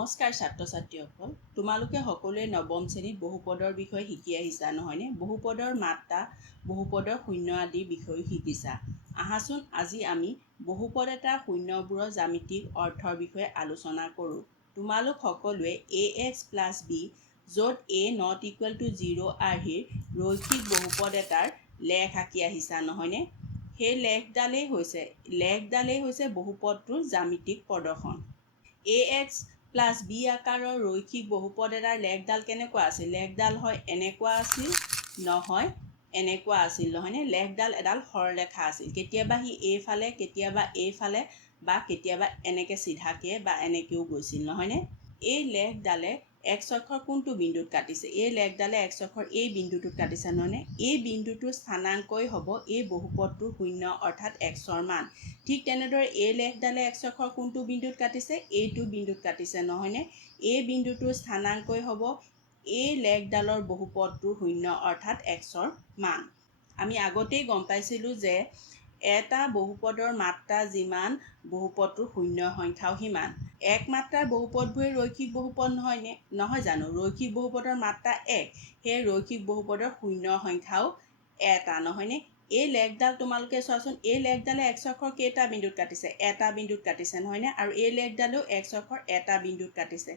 নমস্কাৰ ছাত্ৰ ছাত্ৰীসকল, তোমালোকে সকলোৱে নৱম শ্ৰেণীত বহুপদৰ বিষয়ে শিকি আহিছা নহয়নে? বহুপদৰ মাত্ৰা, বহুপদৰ শূন্য আদিৰ বিষয়ে শিকিছা। আহাচোন আজি আমি বহুপদ এটাৰ শূন্যবোৰৰ জ্যামিতিক অৰ্থৰ বিষয়ে আলোচনা কৰোঁ। তোমালোক সকলোৱে ax + b য'ত a ≠ 0 আৰ্হিৰ ৰৈখিক বহুপদ এটাৰ লেখ আঁকি আহিছা নহয়নে? সেই লেখডালেই হৈছে বহুপদটোৰ জ্যামিতিক প্ৰদৰ্শন। ax + b আকাৰৰ ৰৈখিক বহুপদ এটাৰ লেখডাল কেনেকুৱা আছিল? লেখডাল হয় এনেকুৱা আছিল, নহয় এনেকুৱা আছিল নহয়নে? লেখডাল এডাল সৰলৰেখা আছিল। কেতিয়াবা সি এইফালে, কেতিয়াবা এইফালে বা কেতিয়াবা এনেকৈ চিধাকৈ বা এনেকৈও গৈছিল নহয়নে? এই লেখডালে x অক্ষৰ কোনটো বিন্দুত কাটিছে? এই লেখডালে x অক্ষৰ এই বিন্দুটোত কাটিছে নহয়নে? এই বিন্দুটোৰ স্থানাংকই হ'ব এই বহুপদটোৰ শূন্য অৰ্থাৎ xৰ মান। ঠিক তেনেদৰে এই লেখডালে x অক্ষৰ কোনটো বিন্দুত কাটিছে? এইটো বিন্দুত কাটিছে নহয়নে? এই বিন্দুটোৰ স্থানাংকই হ'ব এই লেখডালৰ বহুপদটোৰ শূন্য অৰ্থাৎ xৰ মান। আমি আগতেই গম পাইছিলোঁ যে এটা বহুপদৰ মাত্ৰা যিমান, বহুপদটোৰ শূন্য সংখ্যাও সিমান। এক মাত্ৰাৰ বহুপদবোৰে ৰৈখিক বহুপদ নহয়নে? নহয় জানো? ৰৈখিক বহুপদৰ মাত্ৰা 1, সেই ৰৈখিক বহুপদৰ শূন্য সংখ্যাও এটা নহয়নে? এই লেখডাল তোমালোকে চোৱাচোন, এই লেখডালে x অক্ষৰ কেইটা বিন্দুত কাটিছে? এটা বিন্দুত কাটিছে নহয়নে? আৰু এই লেখডালেও x অক্ষৰ এটা বিন্দুত কাটিছে।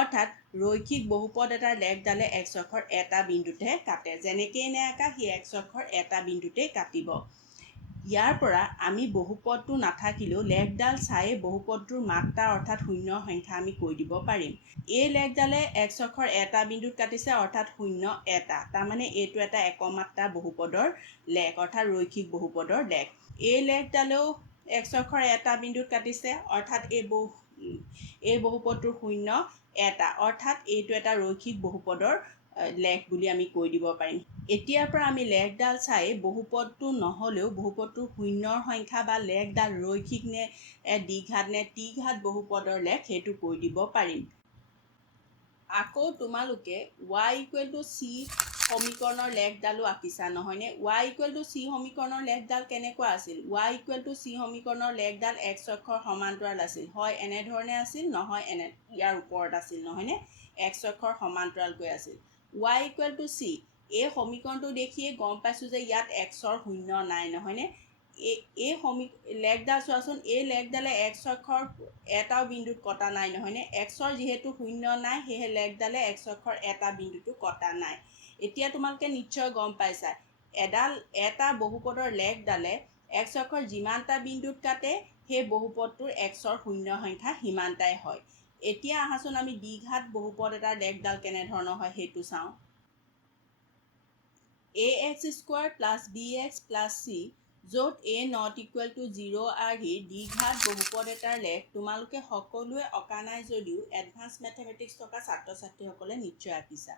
অৰ্থাৎ ৰৈখিক বহুপদ এটাৰ লেখডালে x অক্ষৰ এটা বিন্দুতহে কাটে। যেনেকেই নাকাটা সি x অক্ষৰ এটা বিন্দুতেই কাটিব। ইয়াৰ পৰা আমি বহুপদটো নাথাকিলেও লেখডাল চাই বহুপদটোৰ মাত্ৰা অৰ্থাৎ শূন্য সংখ্যা আমি কৈ দিব পাৰিম। এই লেখডালে x অক্ষৰ এটা বিন্দুত কাটিছে অৰ্থাৎ শূন্য এটা। তাৰমানে এইটো এটা একমাত্ৰা বহুপদৰ লেখ অৰ্থাৎ ৰৈখিক বহুপদৰ লেখ। এই লেখডালেও x অক্ষৰ এটা বিন্দুত কাটিছে অৰ্থাৎ এই বহুপদটোৰ শূন্য এটা অৰ্থাৎ এইটো এটা ৰৈখিক বহুপদৰ লেখ বুলি আমি কৈ দিব পাৰিম। এতিয়াৰ পৰা আমি লেখডাল চাই বহুপদটো নহ'লেও বহুপদটোৰ শূন্যৰ সংখ্যা বা লেখডাল ৰৈখিক নে দ্বিঘাত নে ত্ৰিঘাত বহুপদৰ লেখ সেইটো কৈ দিব পাৰিম। আকৌ তোমালোকে y = c সমীকৰণৰ লেখডালো আঁকিছা নহয়নে? y = c সমীকৰণৰ লেখডাল কেনেকুৱা আছিল? y = c সমীকৰণৰ লেখডাল x অক্ষৰ সমান্তৰাল আছিল। হয় এনেধৰণে আছিল, নহয় ইয়াৰ ওপৰত আছিল নহয়নে? x অক্ষৰ সমান্তৰালকৈ আছিল। y = c এই সমীকৰণটো দেখিয়ে গম পাইছোঁ যে ইয়াত xৰ শূন্য নাই নহয়নে? এই লেখডাল চোৱাচোন, এই লেখডালে x অক্ষৰ এটাও বিন্দুত কটা নাই নহয়নে? xৰ যিহেতু শূন্য নাই সেয়েহে লেখডালে x অক্ষৰ এটা বিন্দুটো কটা নাই। এতিয়া তোমালোকে নিশ্চয় গম পাইছা এটা বহুপদৰ লেখডালে x অক্ষৰ যিমানটা বিন্দুত কাটে সেই বহুপদটোৰ xৰ শূন্য সংখ্যা সিমানটাই হয়। এতিয়া আহাচোন আমি দ্বিঘাত বহুপদ এটাৰ লেখডাল কেনেধৰণৰ হয় সেইটো চাওঁ। ax² + bx + c য'ত a ≠ 0 আৰ্হিৰ দ্বিঘাত বহুপদ এটাৰ লেখ তোমালোকে সকলোৱে অঁকা নাই যদিও এডভান্স মেথমেটিক্স থকা ছাত্ৰ ছাত্ৰীসকলে নিশ্চয় আঁকিছা।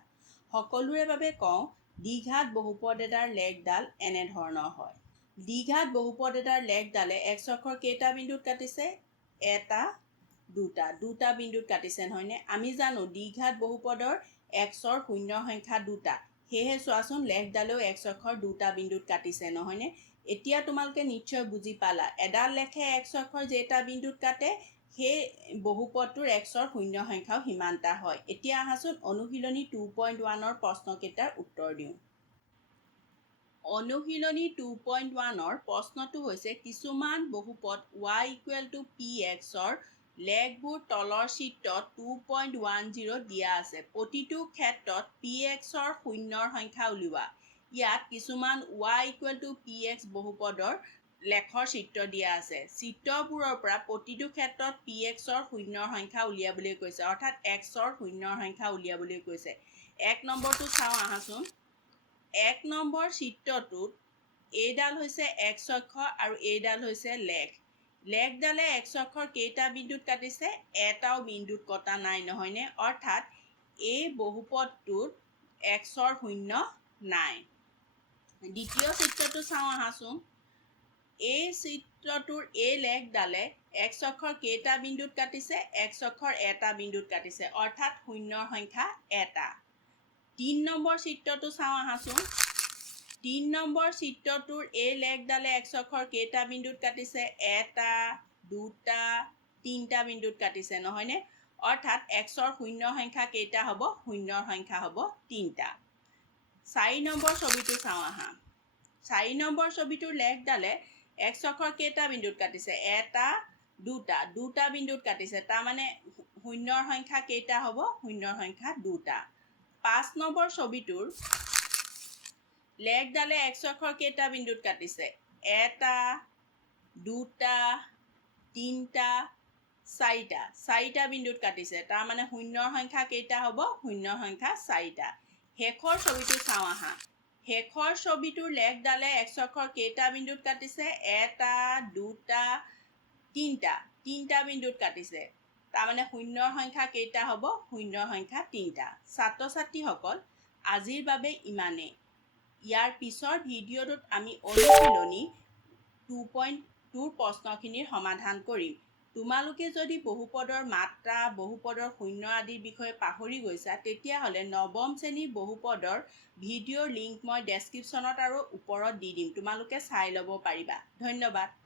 সকলোৰে বাবে কওঁ, দ্বিঘাত বহুপদ এটাৰ লেখডাল এনেধৰণৰ হয়। দ্বিঘাত বহুপদ এটাৰ লেখডালে x অক্ষৰ কেইটা বিন্দুত কাটিছে? দুটা বিন্দুত কাটিছে নহয়নে? আমি জানো দ্বিঘাত বহুপদৰ xৰ শূন্য সংখ্যা দুটা। সেয়েহে চোৱাচোন লেখডালেও x অক্ষৰ দুটা বিন্দুত কাটিছে নহয়নে? এতিয়া তোমালোকে নিশ্চয় বুজি পালা এডাল লেখে x অক্ষৰ যেইটা বিন্দুত কাটে সেই বহুপদটোৰ xৰ শূন্য সংখ্যাও সিমানটা হয়। এতিয়া আহাচোন অনুশীলনী 2.1ৰ প্ৰশ্নকেইটাৰ উত্তৰ দিওঁ। অনুশীলনী 2.1ৰ প্ৰশ্নটো হৈছে কিছুমান বহুপদ y = pxৰ লেখবোৰ তলৰ চিত্ৰত 2.10 দিয়া আছে। প্ৰতিটো ক্ষেত্ৰত pxৰ শূন্যৰ সংখ্যা উলিওৱা। ইয়াত কিছুমান y = px বহুপদৰ লেখৰ চিত্ৰ দিয়া আছে। চিত্ৰবোৰৰ পৰা প্ৰতিটো ক্ষেত্ৰত pxৰ শূন্যৰ সংখ্যা উলিয়াবলৈ কৈছে অৰ্থাৎ xৰ শূন্যৰ সংখ্যা উলিয়াবলৈ কৈছে। 1 নম্বৰটো চাওঁ আহাচোন। 1 নম্বৰ চিত্ৰটোত এইডাল হৈছে x অক্ষ আৰু এইডাল হৈছে লেখ। লেখডালে x অক্ষৰ কেইটা বিন্দুত কাটিছে? এটাও বিন্দুত কটা নাই নহয়নে? অৰ্থাৎ এই বহুপদটোত xৰ শূন্য নাই। দ্বিতীয় চিত্ৰটো চাওঁ আহাচোন। এই চিত্ৰটোৰ এই লেখডালে x অক্ষৰ কেইটা বিন্দুত কাটিছে? x অক্ষৰ এটা বিন্দুত কাটিছে অৰ্থাৎ শূন্যৰ সংখ্যা এটা। 3 নম্বৰ চিত্ৰটো চাওঁ আহাচোন। 3 নম্বৰ চিত্ৰটোৰ এই লেখডালে x অক্ষৰ কেইটা বিন্দুত কাটিছে? এটা, দুটা, তিনিটা বিন্দুত কাটিছে নহয়নে? অৰ্থাৎ xৰ শূন্য সংখ্যা কেইটা হ'ব শূন্যৰ সংখ্যা হ'ব 3টা 4 নম্বৰ ছবিটো চাওঁ আহা 4 নম্বৰ ছবিটোৰ লেখডালে x অক্ষৰ কেইটা বিন্দুত কাটিছে এটা দুটা বিন্দুত কাটিছে তাৰ মানে শূন্যৰ সংখ্যা কেইটা হ'ব শূন্যৰ সংখ্যা 2টা 5 নম্বৰ ছবিটোৰ লেখডালে x অক্ষৰ কেইটা বিন্দুত কাটিছে এটা দুটা তিনিটা চাৰিটা বিন্দুত কাটিছে তাৰ মানে শূন্যৰ সংখ্যা কেইটা হ'ব শূন্যৰ সংখ্যা 4টা শেষৰ ছবিটো চাওঁ আহা শেষৰ ছবিটোৰ লেখডালে x অক্ষৰ কেইটা বিন্দুত কাটিছে এটা দুটা তিনিটা বিন্দুত কাটিছে তাৰ মানে শূন্যৰ সংখ্যা কেইটা হ'ব শূন্যৰ সংখ্যা 3টা ছাত্ৰ ছাত্ৰীসকল আজিৰ বাবে ইমানেই ইয়াৰ পিছৰ ভিডিঅ'টোত আমি অনুশীলনী 2.2 প্ৰশ্নখিনিৰ সমাধান কৰিম তোমালোকে যদি বহুপদৰ মাত্ৰা বহুপদৰ শূন্য আদিৰ বিষয়ে পাহৰি গৈছা তেতিয়াহ'লে নৱম শ্ৰেণীৰ বহুপদৰ ভিডিঅ'ৰ লিংক মই ডেছক্ৰিপশ্যনত আৰু ওপৰত দি দিম তোমালোকে চাই ল'ব পাৰিবা ধন্যবাদ